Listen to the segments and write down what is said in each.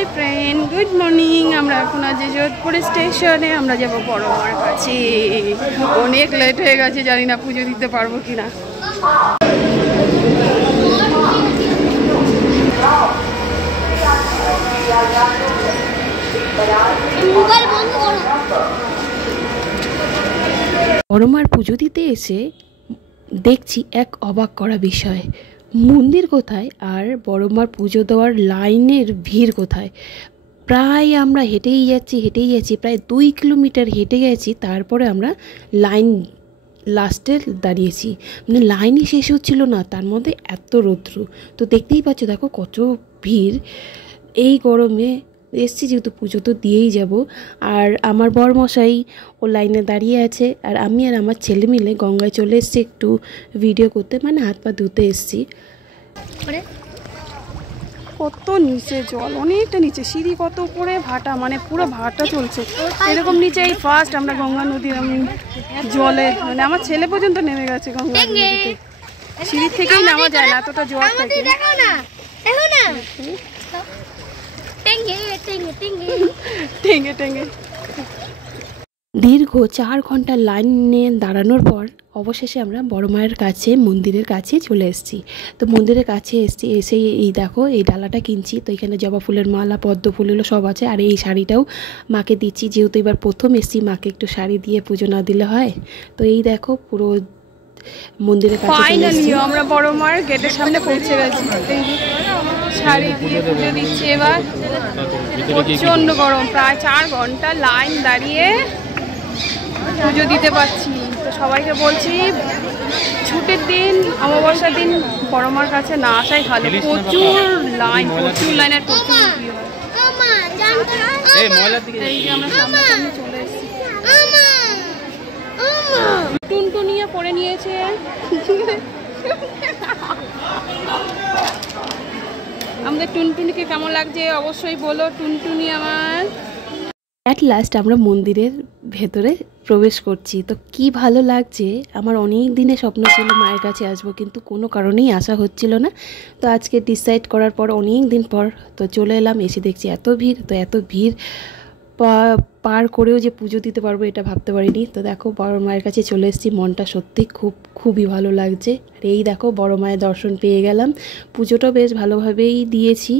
Hi friend, good morning. আমরা এখন আছি যোধপুর স্টেশনে। আমরা যাবো বড় মার কাছে। অনেক লেট হয়ে গেছে, জানি না পুজো দিতে পারবো কিনা। বড় মার পুজো দিতে এসে দেখছি এক অবাক করা বিষয়, মন্দির কোথায় আর বড় মার পুজো দেওয়ার লাইনের ভিড় কোথায়। প্রায় আমরা হেঁটেই যাচ্ছি, প্রায় 2 কিলোমিটার হেঁটে গেছি, তারপরে আমরা লাইন লাস্টে দাঁড়িয়েছি। মানে লাইনই শেষ হচ্ছিল না, তার মধ্যে এত রৌদ্র। তো দেখতেই পাচ্ছ, দেখো কত ভিড়। এই গরমে এসছি যেহেতু পুজো তো দিয়েই যাব। আর আমার বরমশাই ও লাইনে দাঁড়িয়ে আছে, আর আমি আর আমার ছেলে মিলে গঙ্গায় চলে এসছি একটু ভিডিও করতে, মানে হাত পা ধুতে এসছি। কত নিচে জল, অনেকটা নিচে, সিঁড়ি কত উপরে, ভাটা, মানে পুরো ভাটা চলছে। এরকম নিচে এই ফার্স্ট আমরা গঙ্গা নদীর জলে, মানে আমার ছেলে পর্যন্ত নেমে গেছে গঙ্গা নদীতে। সিঁড়ি থেকেই নামা যায় না, এতটা জল থাকে। দীর্ঘ 4 ঘন্টা লাইন নিয়ে দাঁড়ানোর পর অবশেষে আমরা বড় মায়ের কাছে, মন্দিরের কাছে চলে এসেছি। তো মন্দিরের কাছে এসে এই দেখো এই ডালাটা কিনছি। তো এখানে জবা ফুলের মালা, পদ্ম ফুল এগুলো সব আছে। আর এই শাড়িটাও মাকে দিচ্ছি, যেহেতু এবার প্রথম এসেছি, মাকে একটু শাড়ি দিয়ে পুজো না দিলে হয়। তো এই দেখো পুরো মন্দিরের কাছে ফাইনালি আমরা বড় মায়ের গেটের সামনে পৌঁছে গেছি। শাড়ি দিয়ে পুজো দিচ্ছি। এবার প্রচণ্ড গরম, প্রায় 4 ঘন্টা লাইন দাঁড়িয়ে পুজো দিতে পারছি। তো সবাইকে বলছি, ছুটির দিন, অমাবস্যার দিন বড় মার কাছে না আসাই ভালো। প্রচুর লাইন আর প্রচুর ভিড় হয়। এই যে আমরা সামনে চলে এসেছি। টুনটুনিয়া পরে নিয়েছে। আমাদের টুনটুনিকে কেমন লাগছে অবশ্যই বলো। টুনটুনি আমার। অ্যাট লাস্ট আমরা মন্দিরের ভেতরে প্রবেশ করছি। তো কি ভালো লাগছে। আমার অনেক দিনে স্বপ্ন ছিল মায়ের কাছে আসবো, কিন্তু কোনো কারণেই আসা হচ্ছিল না। তো আজকে ডিসাইড করার পর অনেক দিন পর তো চলে এলাম। এসে দেখছি এত ভিড়। তো এত ভিড় পার করেও যে পুজো দিতে পারবো এটা ভাবতে পারিনি। তো দেখো বড় মায়ের কাছে চলে এসেছি, মনটা সত্যি খুবই ভালো লাগছে। আর এই দেখো বড় মায়ের দর্শন পেয়ে গেলাম, পুজোটাও বেশ ভালোভাবেই দিয়েছি।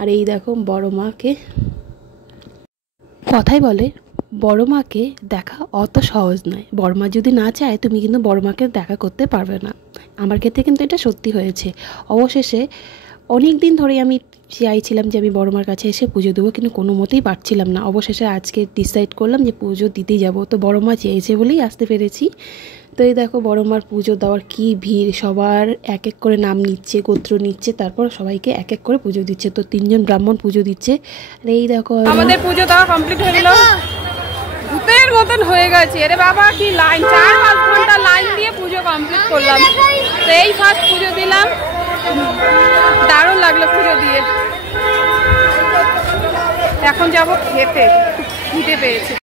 আর এই দেখো বড় মাকে, কথাই বলে বড় মাকে দেখা অত সহজ নয়। বড় মা যদি না চায়, তুমি কিন্তু বড় মাকে দেখা করতে পারবে না। আমার ক্ষেত্রে কিন্তু এটা সত্যি হয়েছে। অবশেষে অনেক দিন ধরেই আমি চাইছিলাম যে আমি বড় মার কাছে এসে পুজো দেবো, কিন্তু কোনো মতেই পারছিলাম না। অবশেষে আজকে ডিসাইড করলাম যে পুজো দিতেই যাব। তো বড় মা চেয়েছে বলেই আসতে পেরেছি। তো এই দেখো বড় মার পুজো দেওয়ার কি ভিড়, সবার এক এক করে নাম নিচ্ছে, গোত্র নিচ্ছে, তারপর সবাইকে এক এক করে পুজো দিচ্ছে। তো 3 জন ব্রাহ্মণ পুজো দিচ্ছে। আর এই দেখো আমাদের পুজো দেওয়া কমপ্লিট হয়ে গেল, ভূতের মতন হয়ে গেছে। আরে বাবা কি লাইন, 4-5 ঘন্টা লাইন দিয়ে পুজো কমপ্লিট করলাম। তো এই ফার্স্ট পুজো দিলাম, দারুণ লাগলো পুজো দিয়ে। এখন যাবো খেতে, খিদে পেয়েছে।